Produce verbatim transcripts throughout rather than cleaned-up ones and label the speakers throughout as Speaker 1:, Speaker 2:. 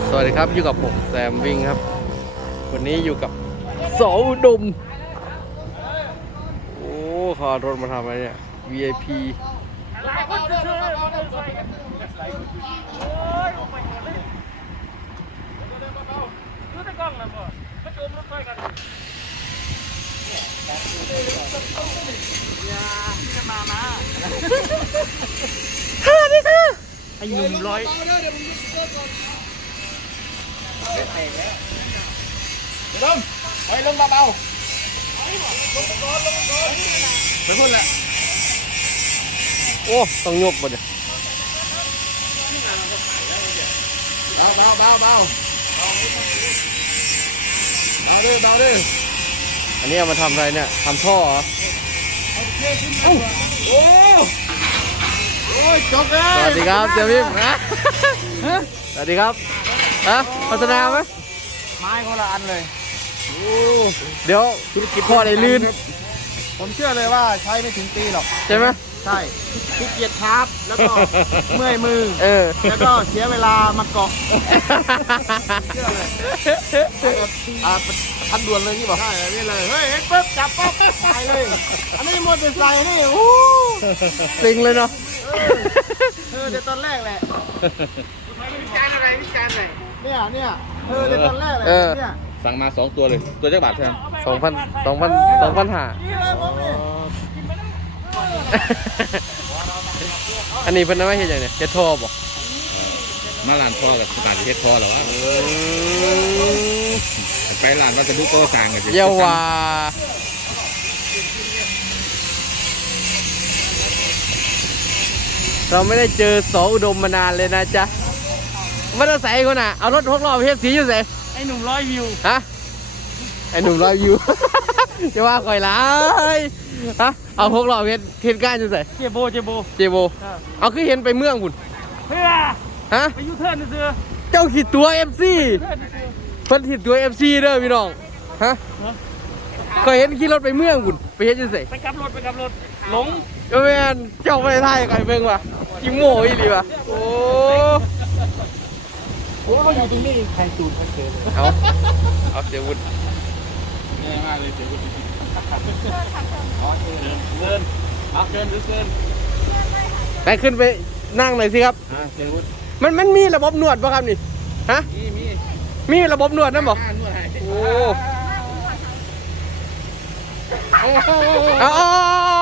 Speaker 1: สวัสดีครับอยู่กับผมแซมวิ่งครับวันนี้อยู่กับสออุดมโอ้ขอรถมาทำอะไรเนี่ย วี ไอ พี
Speaker 2: ไอ้หนุ่มร้อยลงไปลงเบาๆไปพุ่นแหละ
Speaker 1: โอ้ต้องยกบ่เนี่ย
Speaker 2: เบาเบาเบาเบาเบาดิเบาดิ
Speaker 1: อันนี้เอามาทำอะไรเนี่ยทำท่อเหรอ
Speaker 2: โอ้โอ้ยจบเลย
Speaker 1: สวัสดีครับเจ้าพี่นะสวัสดีครับฮะพัฒนาไหม
Speaker 2: ไม้คนละอันเลย
Speaker 1: โอ้เดี๋ยวพ่อได้ลื่น
Speaker 2: ผมเชื่อเลยว่าใช้ไม่ถึงปีหรอก
Speaker 1: ใช่ไหม
Speaker 2: ใช่ขี้เกียจชาร์จแล้วก็เมื่อยมือ
Speaker 1: เออ
Speaker 2: แล้วก็เสียเวลามาเกาะเชื่อเลยอ่าทันด่วนเลยนี่บอกใช่เลยนี่เลยเฮ้ยเอ็กปุ๊บจับปุ๊บตายเลยอันนี้มอเตอร์ไซค์นี่โอ้
Speaker 1: สิงเลยเนาะ
Speaker 2: เออเดี๋ยวตอนแรกแหละวิจารณ์อะไรวิจารณ์อะไรเนี่ยเนี่ยเออเดี๋ยวตอนแรกแหละเนี่ย
Speaker 3: สั่งมาสองตัวเลย ตัวเจ้าบาทใช่ไหม
Speaker 1: สองพันสองพันสองพันห้า
Speaker 2: นี่เลยผมนี่
Speaker 1: อันนี้เป็นอะไรเห็นอย่างเนี่ยเฮ็ดท่อบ่
Speaker 3: มาลานพ่อกับสตาร์ทเฮ็ดพ่อเหรอวะไปลานวัสดุโตสั่งกัน
Speaker 1: เยาว่าเราไม่ได้เจอสออุดมมานานเลยนะจ๊ะไม่ต้องใส่คนน่ะเอารถหกล้อไปเฮ็ดสีอยู่ใส่
Speaker 2: ไอ้หนุ่มร้อยวิว
Speaker 1: ฮะไอหนุ่มรอยอยู่ จะว่าข่อยร้ายฮะเอาหกล้อไปเฮ็ดเฮ็ดก้านอยู่ใส่
Speaker 2: เจโบเจโบ
Speaker 1: เจโบเอาคือเห็นไปเมืองคุณ
Speaker 2: เพื่อ
Speaker 1: ฮะ
Speaker 2: ไปยูเทิร์นซื้อ
Speaker 1: เจ้าขีดตัว เอฟ ซี
Speaker 2: เทิร์นซื้อ
Speaker 1: เพิ่นขีดตัว เอฟ ซี เด้อพี่น้องฮะเคยเห็นขี่รถไปเมืองคุณไปเฮ็ดจังไส
Speaker 2: ไปขับรถไปขับรถหลง
Speaker 1: ก็แม่นเจ้าไปไทยใครเบิ่งว่ะจิโง่อีหลีว่ะโอ้
Speaker 2: โอ้เขาอยู่ที่นี่ใครจูนใครเจอ
Speaker 1: เอาเอาเสียวุฒิ
Speaker 3: ง่ายมากเลยเสียวุฒิ
Speaker 2: อ๋อเชิญเชิญเอาเชิญหรือเชิญ
Speaker 1: ไปขึ้นไปนั่งหน่อยสิครับ
Speaker 3: อ่าเสียวุฒิ
Speaker 1: มันมันมีระบบนวดป่ะครับนี่ฮะ
Speaker 3: มีมี
Speaker 1: มีระบบนวดนั่นบอก
Speaker 3: อ่านวดให้
Speaker 1: โอ้เอาเอา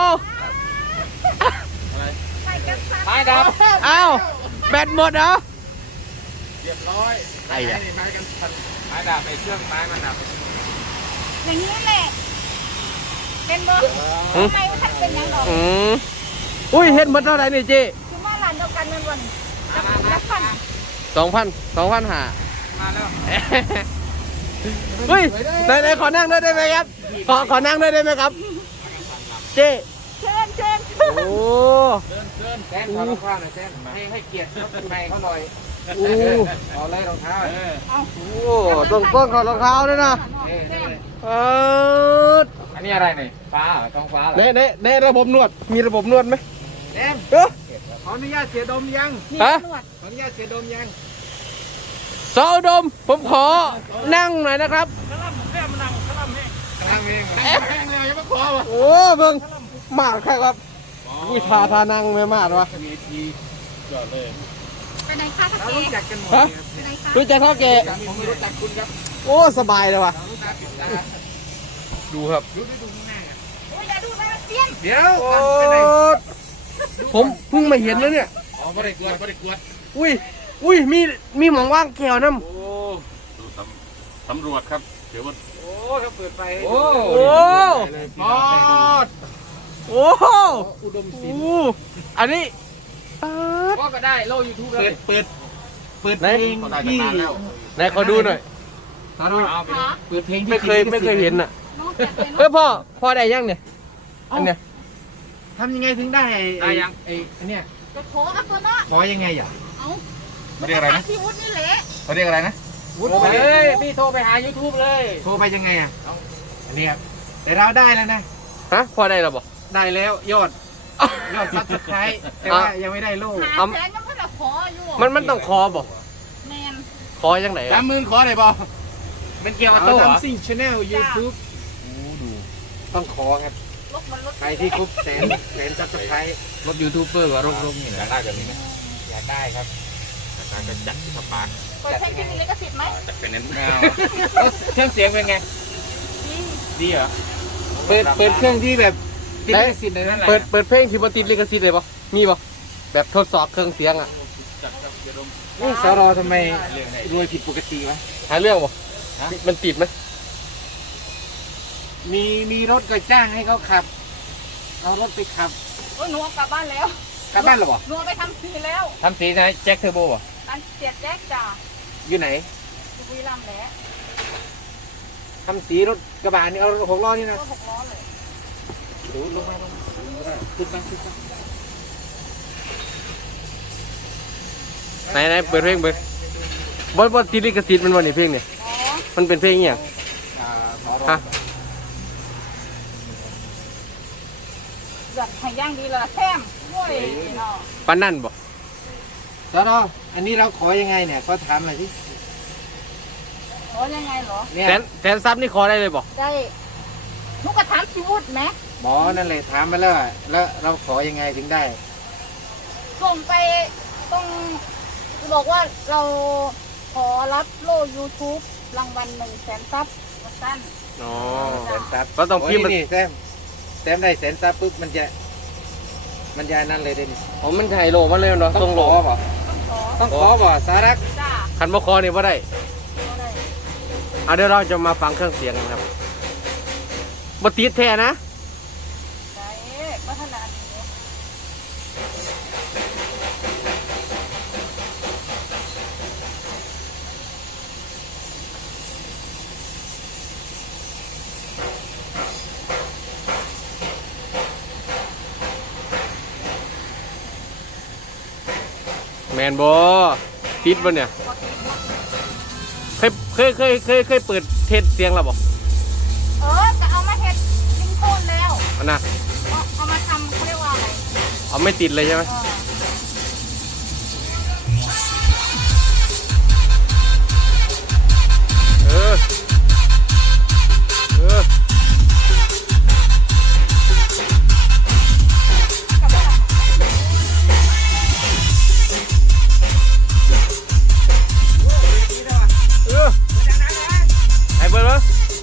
Speaker 3: ไม้ดับ
Speaker 1: เอาแบตหมดเหรอ
Speaker 3: เรียบร้อย
Speaker 1: ไอ้อะ
Speaker 3: ไม้กันพันไม้ดับไอ้เครื่องไม้มันดับ
Speaker 4: อย่างนี้แหละ เป็นบ่ทำไมว่าท่านเป็นยังดอก
Speaker 1: อืมอุ้ยเห็นหมดเท่าไหร่นี่เจ๊
Speaker 4: คือว่าหลานเดียวกันนั่นวันแล้วพัน
Speaker 1: สองพันสองพันหา
Speaker 3: มาแล้ว
Speaker 1: เฮ้ยไหนไหนขอนั่งด้วยได้ไหมครับ ขอขอนั่งด้วยได้ไหมครับ เจ๊
Speaker 4: เชิญเชิญ
Speaker 1: โอ้
Speaker 3: เดินเดินแซนถอดรองเท้าหน่อยแซนให้ให้เกียรติเขาเป็นไงเขาหน่อย
Speaker 1: โอ้
Speaker 3: เอาเลยรองเท้าเออ
Speaker 1: โหต้องต้องขอรองเท้าด้วยนะ
Speaker 3: เออนี่เลย
Speaker 1: เออ
Speaker 3: อันนี้อะไรเนี่ยฟ้าเหรอท้องฟ้าเหรอ
Speaker 1: ในในในระบบนวด มีระบบนวดไหม
Speaker 2: แซม
Speaker 1: เออ
Speaker 2: ขออนุญาตเสียดมยัง
Speaker 4: นี่
Speaker 1: ฮะ
Speaker 4: นวด
Speaker 2: ขออนุญาตเสียดมยัง
Speaker 1: สออุดม ผมขอนั่งหน่อยนะครับ
Speaker 2: กระลำแค่มันนั่งกระลำแห้ง
Speaker 3: กำลังเอง
Speaker 2: แห้งเลยยังไม่พอวะ
Speaker 1: โอ้เบิ่งมาดครับครับอุ้ยทาทานั่งไม่มาดวะ
Speaker 3: มีทียอดเลย
Speaker 4: ไปไหนคะทัก
Speaker 2: เรา
Speaker 4: เก
Speaker 2: รู้จักกันหมด
Speaker 1: ฮะ
Speaker 4: ไปไหนคะ
Speaker 1: รู้จักเขาแก
Speaker 3: ผมไม่รู้จักคุณครับ
Speaker 1: โอ้สบายเลยวะ
Speaker 3: รู้จักปิดตา
Speaker 1: ดูครับ
Speaker 4: โอ้ยอย่าดูนะเตี้ยน
Speaker 3: เดี๋ยว
Speaker 1: โอ้ผมเพิ่งมาเห็นแล้วเนี่ย
Speaker 3: อ๋อไม่ได้กวดไม่ได้กวด
Speaker 1: อุ้ย อุ้ย มี มีหมองว่างแก้วน้ำ
Speaker 3: โอ้ดูสำสำรวจครับเดี๋ยวว่า
Speaker 2: โอ้เขาเปิดไฟให้
Speaker 3: โอ้
Speaker 1: โอ้
Speaker 2: หมด
Speaker 1: โอ้
Speaker 2: อุดม
Speaker 1: โห
Speaker 2: ศิลป์
Speaker 1: อันนี้ปาด
Speaker 2: ก็ก็ได้โลยูทูบ
Speaker 3: เปิดเปิดเปิด
Speaker 1: ไหน
Speaker 3: เพลงที่
Speaker 1: ไหนขอดูหน่อย
Speaker 2: เอาไป
Speaker 4: หา
Speaker 2: เปิดเพลงที่
Speaker 1: ไม่เคย ไม่เคยเห็นอ่ะ
Speaker 4: น้องจัดเลย
Speaker 1: เอ้ย
Speaker 4: เนาะ
Speaker 1: พ่อ พ่อได้ยังเนี่ย อันเนี้ย
Speaker 2: ทำยังไงถึงได้ไอ้ไอ้ไอ้ไอ้เนี่ย
Speaker 4: ก็ขอเอาตัวเนาะ
Speaker 2: ขอยังไงอ่ะ
Speaker 4: เอา
Speaker 3: เขาเรียกอะไรนะ
Speaker 4: พี่วุฒินี่แหละ
Speaker 3: เขาเรียกอะไรนะ
Speaker 2: โทรไปเลยพี่โทรไปหา YouTube เลยโทรไปยังไงอ่ะอันนี้ครับแต่เราได้แล้วนะ
Speaker 1: ฮะ พ่อได้แล้วบอก
Speaker 2: ได้แล้วยอดยอดซับสไครต์แต่ว่ายังไม่ได้โล่
Speaker 4: หาแสนยังไม่ได้ขออยู่
Speaker 1: มัน มันต้องคอบอก
Speaker 4: แมน
Speaker 1: ขอยังไง
Speaker 2: สามหมื่นขอได้บ่
Speaker 3: เป็นเกียร์ออโต้เหรอ
Speaker 2: ซิ่งชาแนลยูทูบ
Speaker 3: ต้องขอครับ
Speaker 4: รถมันรถ
Speaker 3: ใครที่ครบแสนแสนซับสไครต์
Speaker 2: รถยูทูบเบอร์กับรถรถนี่
Speaker 3: อยากได้แบบนี้ไหมอยากได้ครับราคาก็จัดที่สปาร์ค
Speaker 4: เปิดเพลงที่มีลิขสิทธิ์ไหม
Speaker 3: จัดเป็นนั้นแล้วเครื่องเสียงเป็นไง
Speaker 4: ดี
Speaker 3: ดีเหรอเปิดเปิดเครื่องที่แบบติดลิขสิทธิ์เลยนั่นแหละ
Speaker 1: เปิดเปิดเพลงที่บ่ติดลิขสิทธิ์เลยปะมีปะแบบทดสอบเครื่องเสียงอ่ะ
Speaker 3: นี่สรอทำไมรวยผิดปกติวะ
Speaker 1: หาเรื่องปะมันติดไหม
Speaker 3: มีมีรถก็จ้างให้เขาขับ เอารถไปขับ
Speaker 4: โอ้ยหนูเอากลับบ้านแล้ว
Speaker 3: กลับบ้านหรอวะ
Speaker 4: หนูเอาไปทำสีแล้ว
Speaker 3: ทำสีนะแจ็คเทอร์โบอ่ะ
Speaker 4: การเสียดแจ็คจ้า
Speaker 3: อยู่ไหน
Speaker 4: อยู่บุรีรัมย์แหละ
Speaker 3: ทำสีรถกระบะนี่เอาหกล้อนี่นะ
Speaker 4: รถหกล้อเลย
Speaker 3: ดูลงมาลงมาขึ้นไปขึ้นไป
Speaker 1: ไหนไหนเปิดเพลงเปิดบ่บ่ติดลิขสิทธิ์มันวันนี้เพลงเนี่ย
Speaker 4: อ๋อ
Speaker 1: มันเป็นเพลงอหย่าง
Speaker 3: อ่าสร
Speaker 1: ฮะ
Speaker 4: อยากให้ย่างดีเลยแซมโว้ยเนาะ
Speaker 1: ปันนั่นบ่
Speaker 3: สรออันนี้เราขอยังไงเนี่ยก็ถามหน่อยสิ
Speaker 4: ขอยังไงเหรอ
Speaker 3: เนี่ย
Speaker 1: แสนแสนซับนี่ขอได้เลยบ่
Speaker 4: ได้หนูก็ถามชีวุฒไหม
Speaker 3: หมอนั่นแหละถามมาแล้วอะแล้วเราขอยังไงถึงได้
Speaker 4: ส่งไปตรงบอกว่าเราขอรับโล่ YouTube รางวัลหนึ่งแสนซับวัสั้น
Speaker 1: อ๋อ
Speaker 3: แสนซับ
Speaker 1: ก็ต้องพิมพ์
Speaker 3: โยนี่แซมแซมได้แสนซับปุ๊บมันจะ มันจะนั่นเลยเด้นี่
Speaker 1: ผมมันไฮโลมาเลยเนาะ
Speaker 3: ต้
Speaker 1: ต้
Speaker 3: อ
Speaker 1: อง ง
Speaker 3: ข
Speaker 1: โล
Speaker 3: อบ่
Speaker 4: ต้องขอ
Speaker 3: ต้องขอบ่สารัก
Speaker 4: จ้า
Speaker 1: คันบ่คอนี่บ่ได้
Speaker 4: ขอได้
Speaker 1: เอาเดี๋ยวเราจะมาฟังเครื่องเสียงกันครับบ่ติดแท้นะ
Speaker 4: ได้พัฒนาดี
Speaker 1: แมนบ่ติดบ่เนี่ยเคยเคยเคยเคยเคยเปิดเทสเสียงแล้วบ่
Speaker 4: เออจะเอามาเฮ็ดลิงโคนแล้ว
Speaker 1: อันน่ะ
Speaker 4: เอาเอามาทำเขาเรียกว่าอะไร
Speaker 1: เอาไม่ติดเลยใช่ไหม
Speaker 4: เออ
Speaker 1: เออเออ
Speaker 4: กับแบบ
Speaker 1: เออไอ้เบิร์ดวะ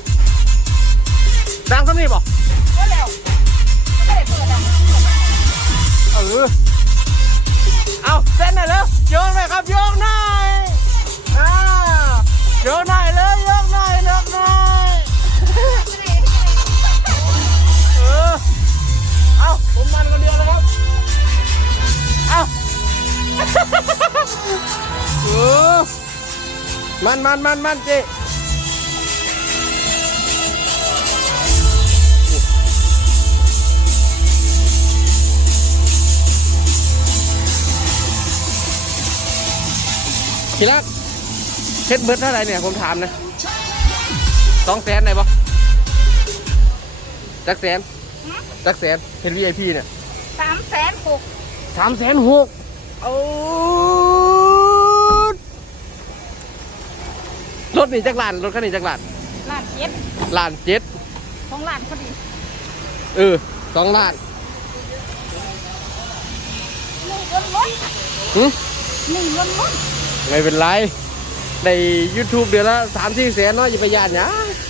Speaker 1: ดังสักนิดบ่
Speaker 4: ก็เร็วไม่ได้เปิดอ่ะ
Speaker 1: เออเอาเส้นหน่อยแล้วโยกหน่อยครับโยกหน่อยอ่าโยกหน่อยเลยโยกหน่อยโยกหน่อยเออเอาผมมันคนเดียวเลยครับเอาเออมันมันมันมันเจทีละเพชรเบิร์ดเท่าไหร่เนี่ยผมถามนะสองแสนไหนบ่จักแสนจักแสนเพชรวีไอพีเนี่ย
Speaker 4: สามแสนหก
Speaker 1: สามแสนหกโอ้รถนี่จักรลานรถคันนี้จักรลาน
Speaker 4: ล้านเจ็ด
Speaker 1: ลานเจ็ด
Speaker 4: สองล้านพอดี
Speaker 1: เออสองลาน
Speaker 4: หนึ่งล้นล้น
Speaker 1: หึ
Speaker 4: หนึ่งล้นล้น
Speaker 1: ไม่เป็นไรใน YouTube เดือนละสามสี่แสนเนาะอย่าไปยานหยัง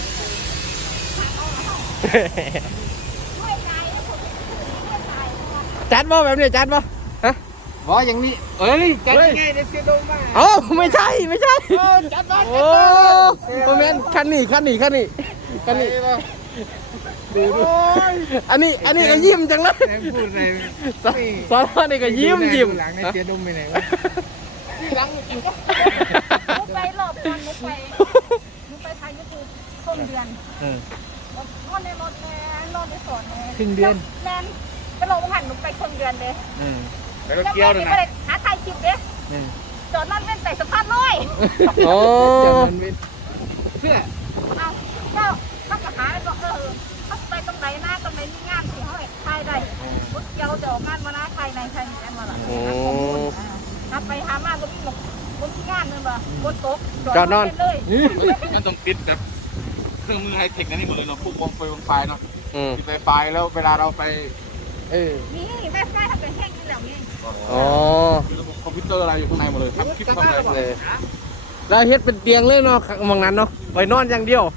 Speaker 4: ไม่ใจนะผมไม่ใจนะ
Speaker 1: จัดบ่แบบนี้จัดบ่ฮะ
Speaker 3: บออย่างนี้ เอ้ยจัดยังไงเดี๋ยวเสียดงมา
Speaker 1: เอ้าไม่ใช่ไม่ใช่
Speaker 3: เออจัดมา
Speaker 1: โอ้โมเมนต์คันนี้คันนี้คันนี้คันนี้
Speaker 3: ดูดู
Speaker 1: อันนี้อันนี้ก็ยิ้มจังเลย
Speaker 3: แซมพูดอะไร
Speaker 1: สสอนอันนี้ก็ยิ้มยิ้ม
Speaker 3: หลังในเสียดงไปไหนวะ
Speaker 4: หลังหนูไปรอบก่อนหนูไปหนูไปทางยูทูบครึ่งเดือน
Speaker 3: เออน
Speaker 4: อนในรถแน่นอนในสวนแน่
Speaker 3: ครึ่งเดือน
Speaker 4: แน่นไปลงหันหนูไปครึ่งเดือนเลย
Speaker 3: เออแล้วก็เกี่ยวด้วย
Speaker 4: ไม่
Speaker 3: นะ
Speaker 4: ได้หาถ่ายคลิปเด้
Speaker 3: เออ
Speaker 4: จอดนั่นเป็นใส่สะพานลอย
Speaker 1: โอ้
Speaker 3: จำมันเป็นเพื่อ
Speaker 4: เอาเจ้าถ้าจะหาก็เออถ้าไปตรงไหนหน้าตรงไหนมีงานที่เขาให้ถ่ายได้รถเกี่ยวจะออกงานมาหน้าถ่ายในถ่ายในมาละหาข้อมูลอ่าถ้าไปหามาก็มีหมกบผมที่งานนึงว่ะบนตก
Speaker 1: จอดนอน
Speaker 4: เลย
Speaker 2: มันต้องติดแบบเครื่องมือไฮเทคนะนี่หมดเลยเนาะพวกวงไฟวงไฟเนาะ
Speaker 1: อืม
Speaker 2: ติดไฟไฟแล้วเวลาเราไป
Speaker 1: เออ
Speaker 4: นี่แม่ไฟทำเป็นแห้งนี่แหละนี่
Speaker 1: อ๋อ
Speaker 2: มีระบบคอมพิวเตอร์อะไรอยู่ข้างในหมดเลยทำคลิปทำอะไร
Speaker 1: เลยได้เฮ็ดเป็นเตียงเลยเนาะมองนั้นเนาะไว้นอนอย่างเดียว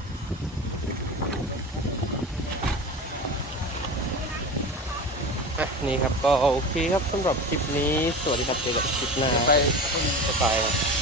Speaker 1: อ่ะนี่ครับก็โอเคครับสำหรับคลิปนี้สวัสดีครับเจอกันคลิปหน้า
Speaker 2: ไป
Speaker 1: บ๊ายบายครับ